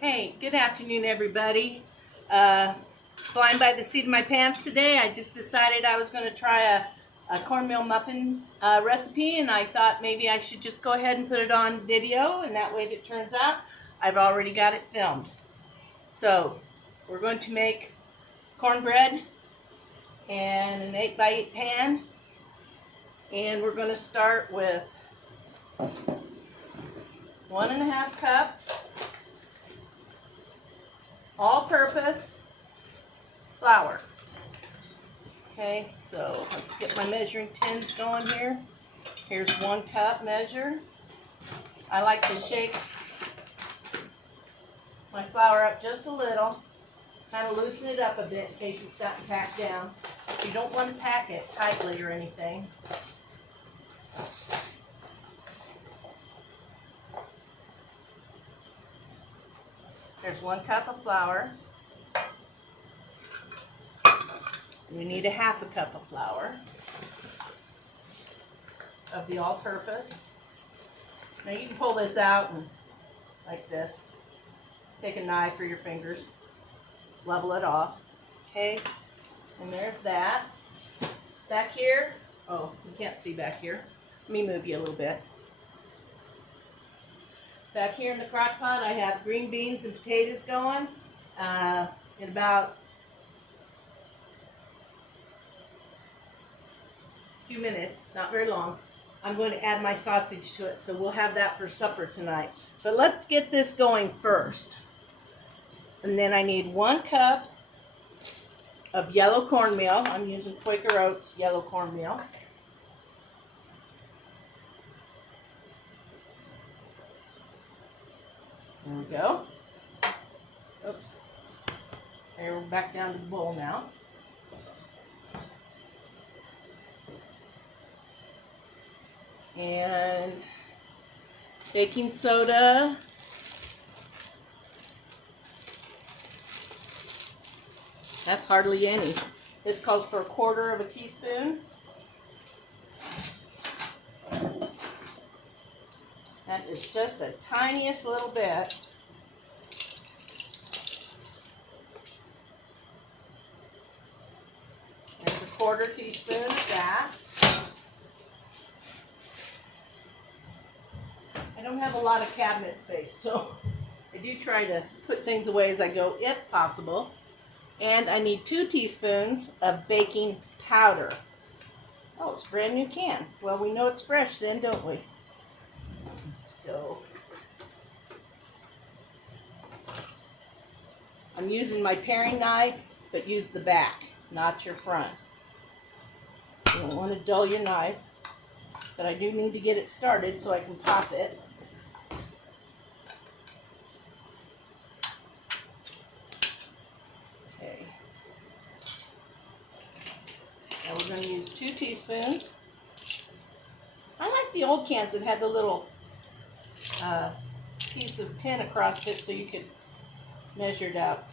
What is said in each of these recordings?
Hey, good afternoon, everybody. Flying by the seat of my pants today. I just decided I was going to try a cornmeal muffin recipe, and I thought maybe I should just go ahead and put it on video, and that way, if it turns out, I've already got it filmed. So, we're going to make cornbread in an 8x8 pan, and we're going to start with 1.5 cups all-purpose flour. Okay, so let's get my measuring tins going here. Here's 1 cup measure. I like to shake my flour up just a little, kind of loosen it up a bit in case it's gotten packed down. You don't want to pack it tightly or anything. There's 1 cup of flour. We need 1/2 cup of flour of the all-purpose. Now you can pull this out and like this. Take a knife or your fingers, level it off. Okay, and there's that. Back here, oh, you can't see back here. Let me move you a little bit. Back here in the crock pot, I have green beans and potatoes going. In about a few minutes, not very long, I'm going to add my sausage to it, so we'll have that for supper tonight. But let's get this going first. And then I need 1 cup of yellow cornmeal. I'm using Quaker Oats yellow cornmeal. There we go. Oops. There, we're back down to the bowl now. And baking soda. That's hardly any. This calls for 1/4 teaspoon. That is just the tiniest little bit. There's 1/4 teaspoon of that. I don't have a lot of cabinet space, so I do try to put things away as I go if possible. And I need 2 teaspoons of baking powder. Oh, it's a brand new can. Well, we know it's fresh then, don't we? Let's go. I'm using my paring knife, but use the back, not your front. You don't want to dull your knife, but I do need to get it started so I can pop it. Okay. Now we're going to use 2 teaspoons. I like the old cans that had the little piece of tin across it so you could measure it out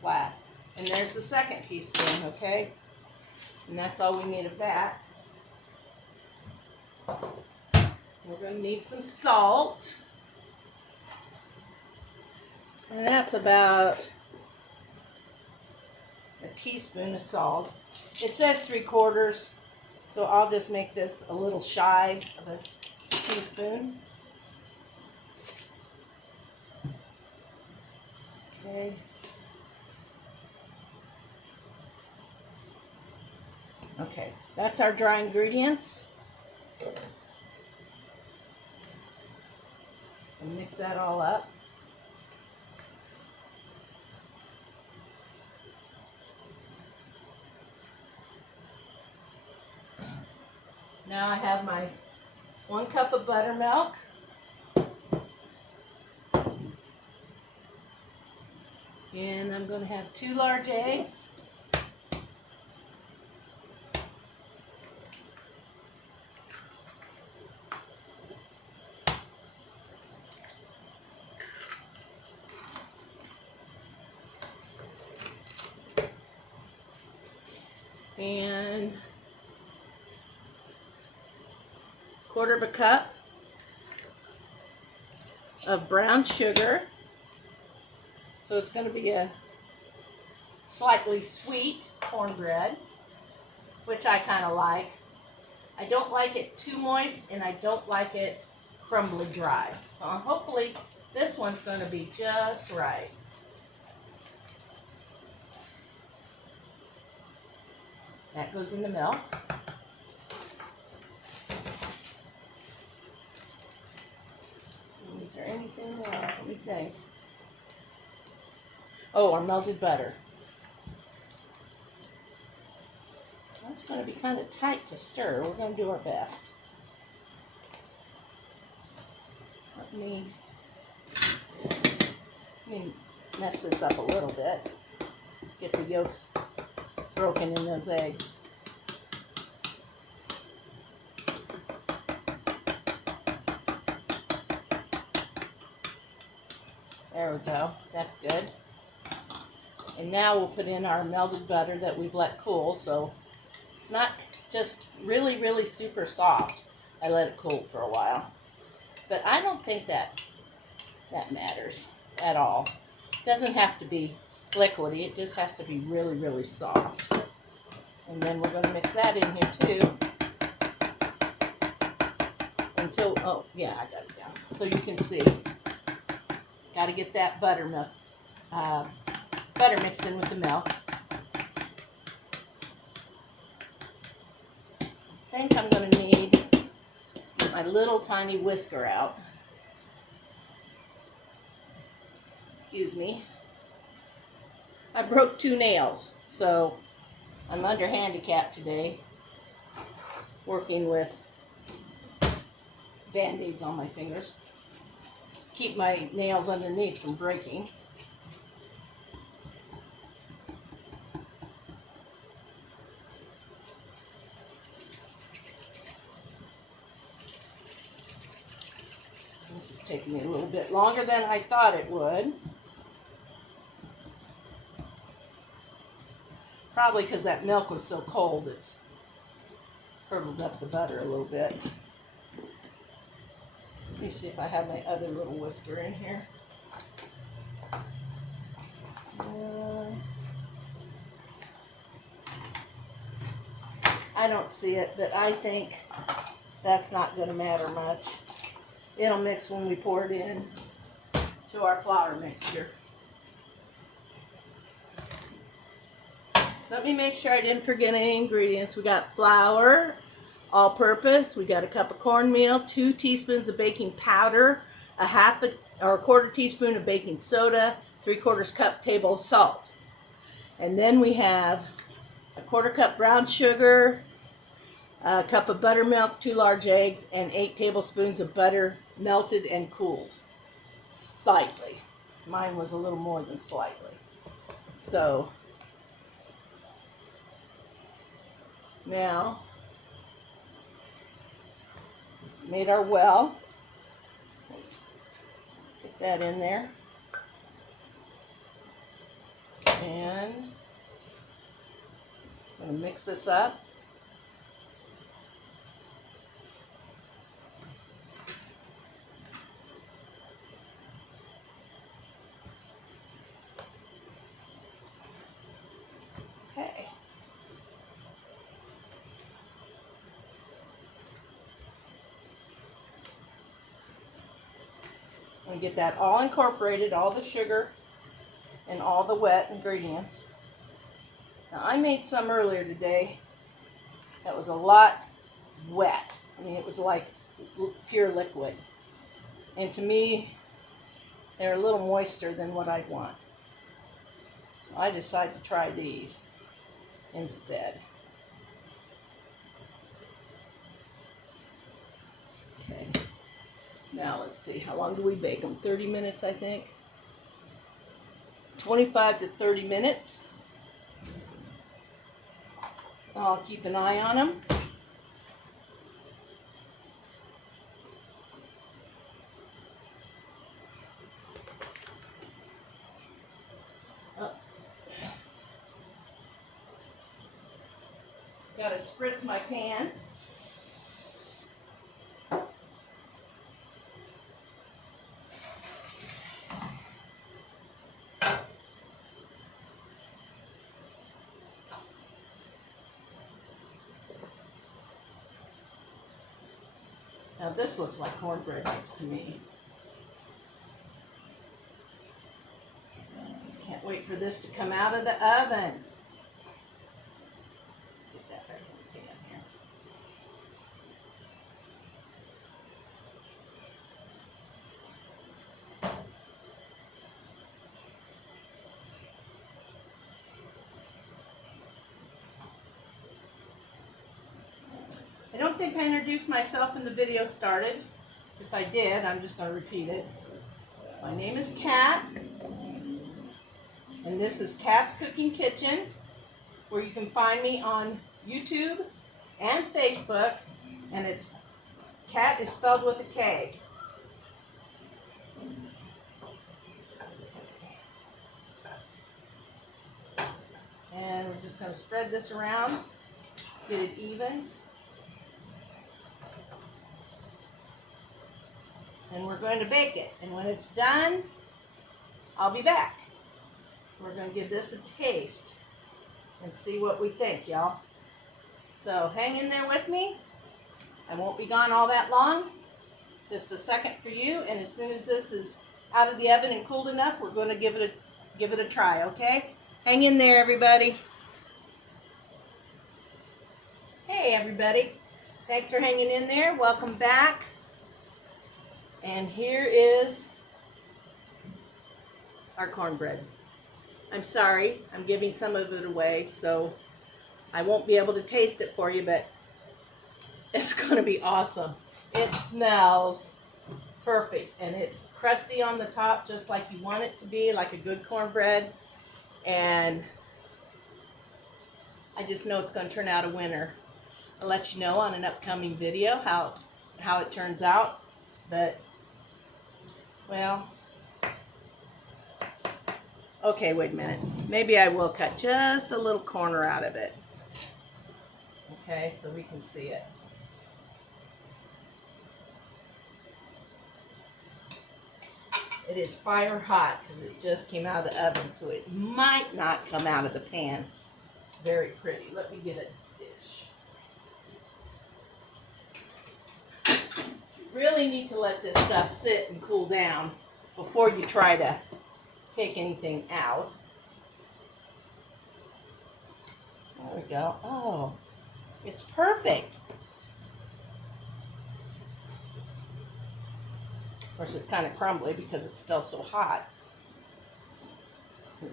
flat. And there's the 2nd teaspoon, okay? And that's all we need of that. We're going to need some salt. And that's about a teaspoon of salt. It says 3/4, so I'll just make this a little shy of a teaspoon. Okay. Okay, that's our dry ingredients. And mix that all up. Now I have my 1 cup of buttermilk. And I'm going to have 2 large eggs. And 1/4 cup of brown sugar. So it's going to be a slightly sweet cornbread, which I kind of like. I don't like it too moist, and I don't like it crumbly dry. So hopefully this one's going to be just right. That goes in the milk. Is there anything else? Let me think. Oh, our melted butter. That's going to be kind of tight to stir. We're going to do our best. Let me mess this up a little bit. Get the yolks broken in those eggs. There we go. That's good. And now we'll put in our melted butter that we've let cool, so it's not just really, really super soft. I let it cool for a while. But I don't think that matters at all. It doesn't have to be liquidy. It just has to be really, really soft. And then we're going to mix that in here too. Until, oh yeah, I got it down. So you can see. Got to get that butter mixed in with the milk. I think I'm going to need my little tiny whisker out. Excuse me. I broke 2 nails, so I'm under handicap today, working with Band-Aids on my fingers. Keep my nails underneath from breaking. This is taking me a little bit longer than I thought it would. Probably because that milk was so cold, it's curdled up the butter a little bit. Let me see if I have my other little whisker in here. I don't see it, but I think that's not going to matter much. It'll mix when we pour it in to our flour mixture. Let me make sure I didn't forget any ingredients. We got flour, all-purpose. We got a cup of cornmeal, 2 teaspoons of baking powder, a quarter teaspoon of baking soda, 3/4 cup table salt. And then we have a 1/4 cup brown sugar, a cup of buttermilk, 2 large eggs, and 8 tablespoons of butter melted and cooled slightly. Mine was a little more than slightly. So now, made our well. Let's get that in there. And I'm going to mix this up. Okay. And get that all incorporated, all the sugar and all the wet ingredients. Now I made some earlier today that was a lot wet. I mean, it was like pure liquid. And to me, they're a little moister than what I'd want. So I decided to try these instead. Okay. Now let's see, how long do we bake them? 30 minutes, I think. 25 to 30 minutes. I'll keep an eye on them. Gotta spritz my pan. Now this looks like cornbread next to me. Can't wait for this to come out of the oven. Let's get that back in the pan here. I don't think I introduced myself when the video started. If I did, I'm just going to repeat it. My name is Kat, and this is Kat's Cooking Kitchen, where you can find me on YouTube and Facebook, and it's Kat is spelled with a K. And we're just going to spread this around, get it even. And we're going to bake it. And when it's done, I'll be back. We're going to give this a taste and see what we think, y'all. So hang in there with me. I won't be gone all that long. Just a second for you. And as soon as this is out of the oven and cooled enough, we're going to give it a try, okay? Hang in there, everybody. Hey, everybody. Thanks for hanging in there. Welcome back. And here is our cornbread. I'm sorry, I'm giving some of it away, so I won't be able to taste it for you, but it's going to be awesome. It smells perfect, and it's crusty on the top just like you want it to be, like a good cornbread. And I just know it's going to turn out a winner. I'll let you know on an upcoming video how it turns out, but well, okay, wait a minute. Maybe I will cut just a little corner out of it. Okay, so we can see it. It is fire hot because it just came out of the oven, so it might not come out of the pan. Very pretty. Let me get a dish. You really need to let this stuff sit and cool down before you try to take anything out. There we go. Oh, it's perfect. Of course, it's kind of crumbly because it's still so hot.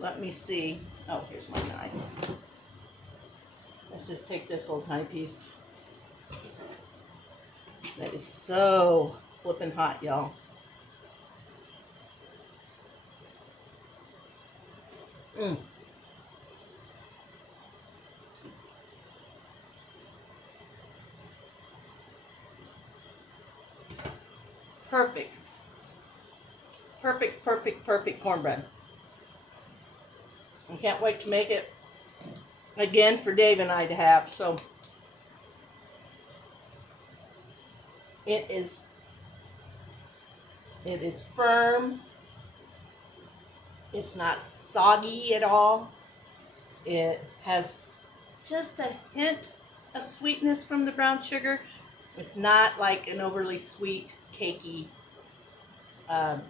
Let me see. Oh, here's my knife. Let's just take this little tiny piece. That is so flippin' hot, y'all. Perfect. Perfect, perfect, perfect cornbread. I can't wait to make it again for Dave and I to have. So it is firm. It's not soggy at all. It has just a hint of sweetness from the brown sugar. It's not like an overly sweet, cakey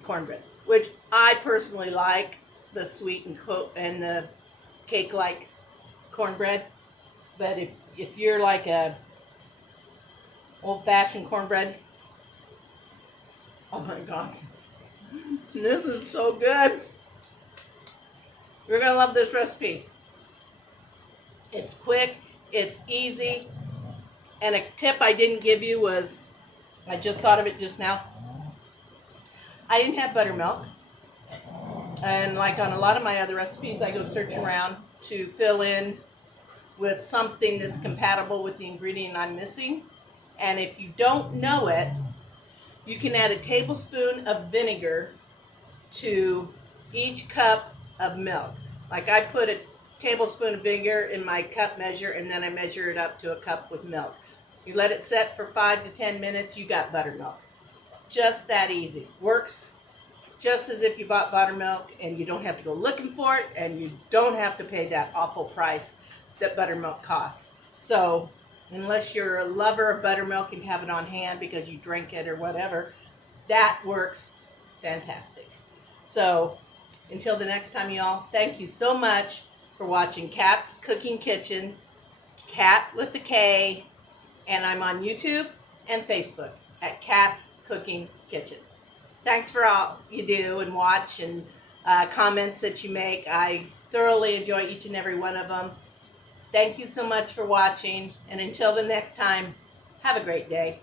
cornbread, which I personally like, the sweet and the cake-like cornbread. But if you're like a old-fashioned cornbread, oh my God, this is so good. You're gonna love this recipe. It's quick, it's easy, and a tip I didn't give you was, I just thought of it just now. I didn't have buttermilk, and like on a lot of my other recipes, I go searching around to fill in with something that's compatible with the ingredient I'm missing. And if you don't know it, you can add a tablespoon of vinegar to each cup of milk. Like I put a tablespoon of vinegar in my cup measure, and then I measure it up to a cup with milk. You let it set for 5 to 10 minutes, you got buttermilk. Just that easy. Works just as if you bought buttermilk, and you don't have to go looking for it, and you don't have to pay that awful price that buttermilk costs. So unless you're a lover of buttermilk and have it on hand because you drink it or whatever, that works fantastic. So until the next time, y'all, thank you so much for watching Kat's Cooking Kitchen, Kat with the K, and I'm on YouTube and Facebook at Kat's Cooking Kitchen. Thanks for all you do and watch and comments that you make. I thoroughly enjoy each and every one of them. Thank you so much for watching, and until the next time, have a great day.